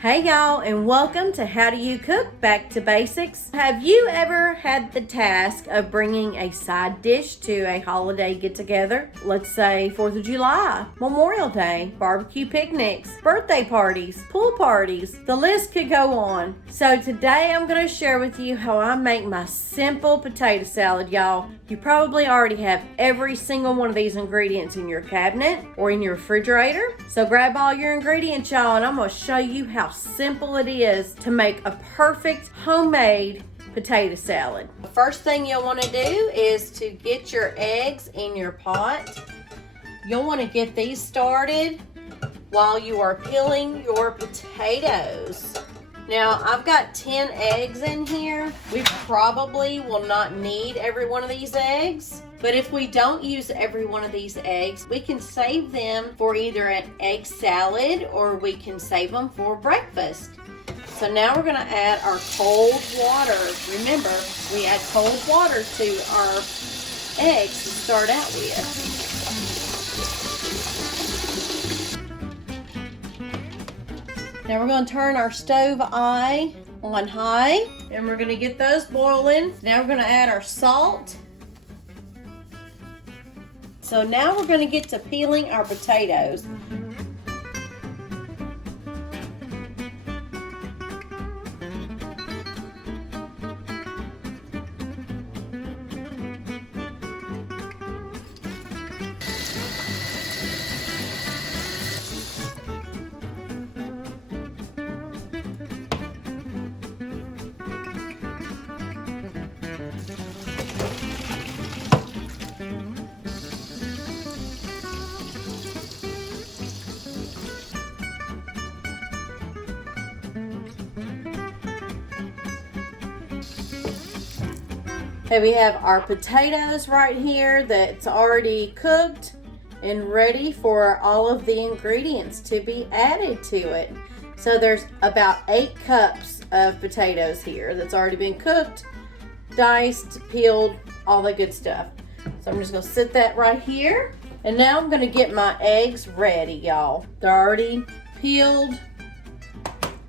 Hey y'all, and welcome to How Do You Cook? Back to Basics. Have you ever had the task of bringing a side dish to a holiday get-together? Let's say 4th of July, Memorial Day, barbecue picnics, birthday parties, pool parties. The list could go on. So today I'm going to share with you how I make my simple potato salad, y'all. You probably already have every single one of these ingredients in your cabinet or in your refrigerator. So grab all your ingredients, y'all, and I'm going to show you how simple it is to make a perfect homemade potato salad. The first thing you'll want to do is to get your eggs in your pot. You'll want to get these started while you are peeling your potatoes. Now, I've got 10 eggs in here. We probably will not need every one of these eggs. But if we don't use every one of these eggs, we can save them for either an egg salad or we can save them for breakfast. So now we're going to add our cold water. Remember, we add cold water to our eggs to start out with. Now we're going to turn our stove eye on high and we're going to get those boiling. Now we're going to add our salt. So now we're going to get to peeling our potatoes. Okay, we have our potatoes right here that's already cooked and ready for all of the ingredients to be added to it. So there's about 8 cups of potatoes here that's already been cooked, diced, peeled, all the good stuff. So I'm just gonna sit that right here. And now I'm gonna get my eggs ready, y'all. They're already peeled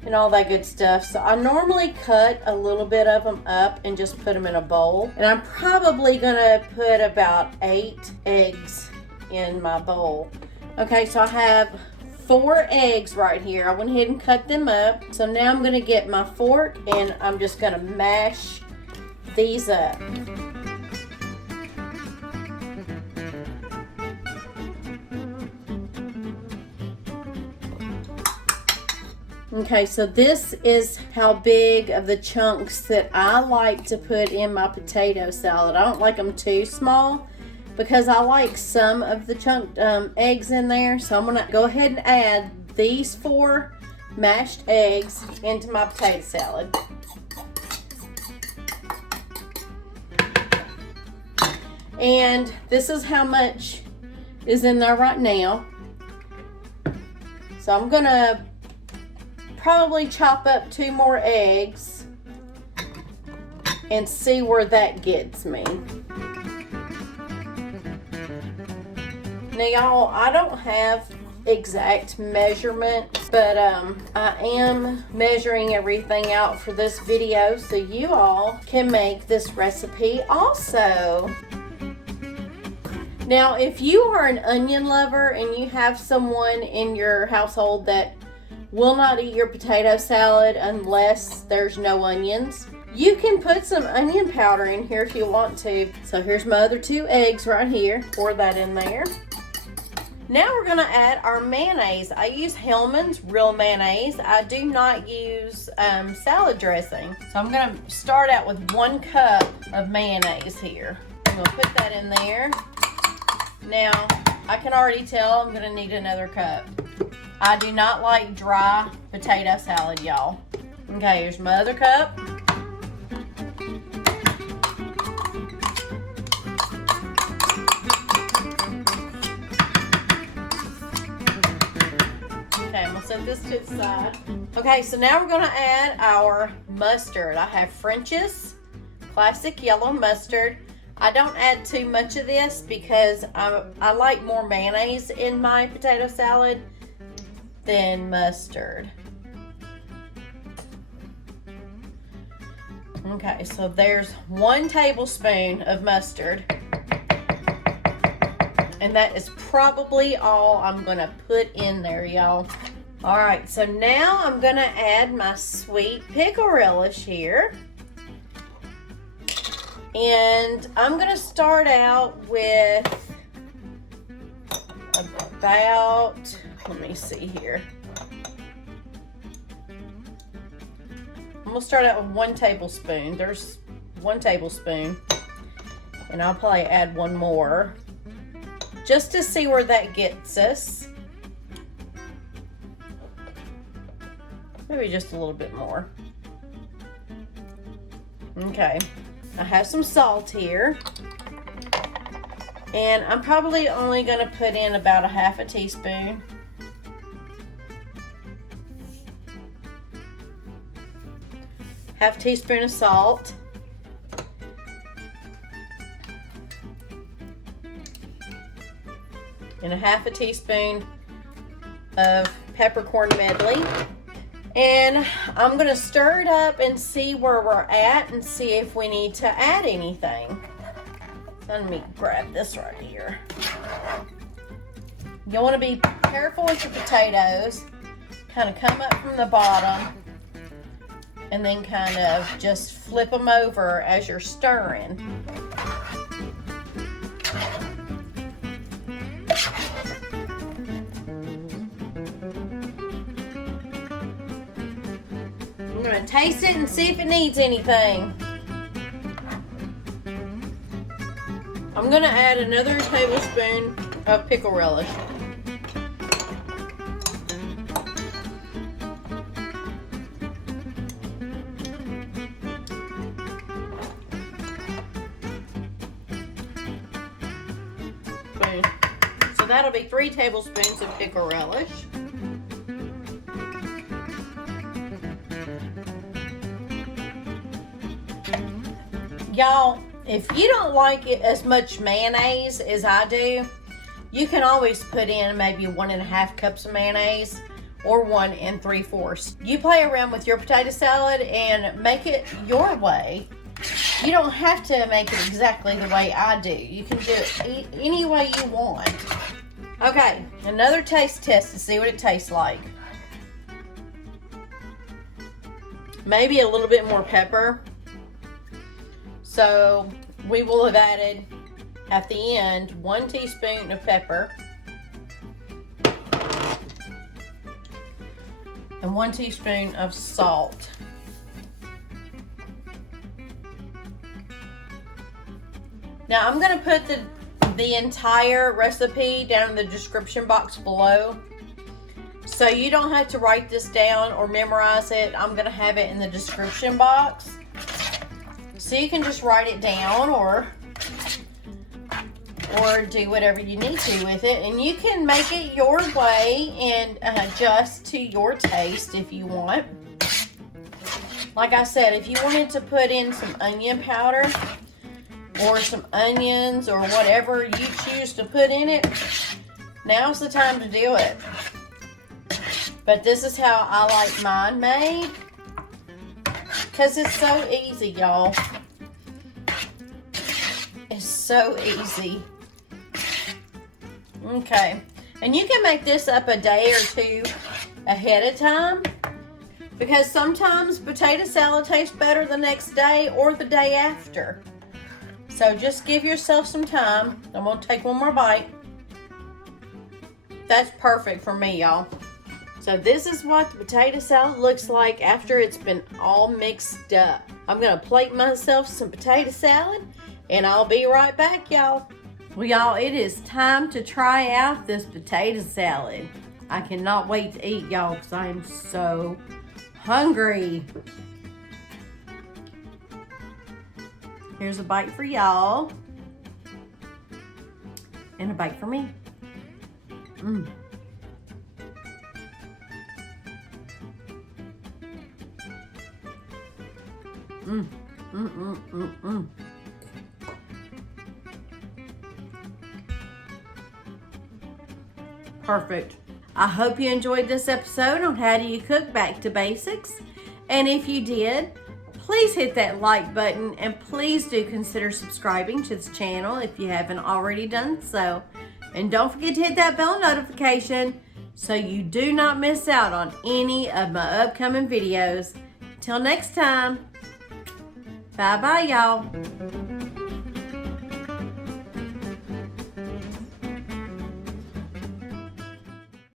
and all that good stuff. So I normally cut a little bit of them up and just put them in a bowl. And I'm probably gonna put about 8 eggs in my bowl. Okay, so I have 4 eggs right here. I went ahead and cut them up. So now I'm gonna get my fork and I'm just gonna mash these up. Okay, so this is how big of the chunks that I like to put in my potato salad. I don't like them too small because I like some of the chunked eggs in there. So I'm gonna go ahead and add these 4 mashed eggs into my potato salad. And this is how much is in there right now. So I'm gonna probably chop up 2 more eggs and see where that gets me. Now y'all, I don't have exact measurements, but I am measuring everything out for this video so you all can make this recipe also. Now, if you are an onion lover and you have someone in your household that will not eat your potato salad unless there's no onions, you can put some onion powder in here if you want to. So here's my other 2 eggs right here. Pour that in there. Now we're gonna add our mayonnaise. I use Hellmann's real mayonnaise. I do not use salad dressing. So I'm gonna start out with 1 cup of mayonnaise here. I'm gonna put that in there. Now, I can already tell I'm gonna need another cup. I do not like dry potato salad, y'all. Okay, here's my other cup. Okay, I'm gonna set this to the side. Okay, so now we're gonna add our mustard. I have French's classic yellow mustard. I don't add too much of this because I like more mayonnaise in my potato salad than mustard. Okay, so there's 1 tablespoon of mustard. And that is probably all I'm gonna put in there, y'all. All right, so now I'm gonna add my sweet pickle relish here. And I'm gonna start out with about, let me see here. I'm gonna start out with 1 tablespoon. There's 1 tablespoon. And I'll probably add 1 more, just to see where that gets us. Maybe just a little bit more. Okay, I have some salt here. And I'm probably only gonna put in about 1/2 teaspoon. Half teaspoon of salt. And 1/2 teaspoon of peppercorn medley. And I'm gonna stir it up and see where we're at and see if we need to add anything. So let me grab this right here. You wanna be careful with your potatoes. Kind of come up from the bottom and then kind of just flip them over as you're stirring. I'm gonna taste it and see if it needs anything. I'm gonna add another tablespoon of pickle relish. So that'll be 3 tablespoons of pickle relish. Y'all, if you don't like it as much mayonnaise as I do, you can always put in maybe 1.5 cups of mayonnaise or 1 3/4. You play around with your potato salad and make it your way. You don't have to make it exactly the way I do. You can do it any way you want. Okay, another taste test to see what it tastes like. Maybe a little bit more pepper. So we will have added at the end 1 teaspoon of pepper and 1 teaspoon of salt. Now I'm going to put the entire recipe down in the description box below. So you don't have to write this down or memorize it. I'm going to have it in the description box. So you can just write it down or do whatever you need to with it. And you can make it your way and adjust to your taste if you want. Like I said, if you wanted to put in some onion powder or some onions or whatever you choose to put in it, now's the time to do it. But this is how I like mine made, because it's so easy, y'all. It's so easy. Okay, and you can make this up a day or 2 ahead of time, because sometimes potato salad tastes better the next day or the day after. So just give yourself some time. I'm gonna take 1 more bite. That's perfect for me, y'all. So this is what the potato salad looks like after it's been all mixed up. I'm gonna plate myself some potato salad and I'll be right back, y'all. Well, y'all, it is time to try out this potato salad. I cannot wait to eat, y'all, because I am so hungry. Here's a bite for y'all. And a bite for me. Mmm. Mmm. Mmm, mmm, mmm, mmm. Perfect. I hope you enjoyed this episode on How Do You Cook Back to Basics. And if you did, please hit that like button and please do consider subscribing to this channel if you haven't already done so. And don't forget to hit that bell notification so you do not miss out on any of my upcoming videos. Till next time, bye-bye, y'all.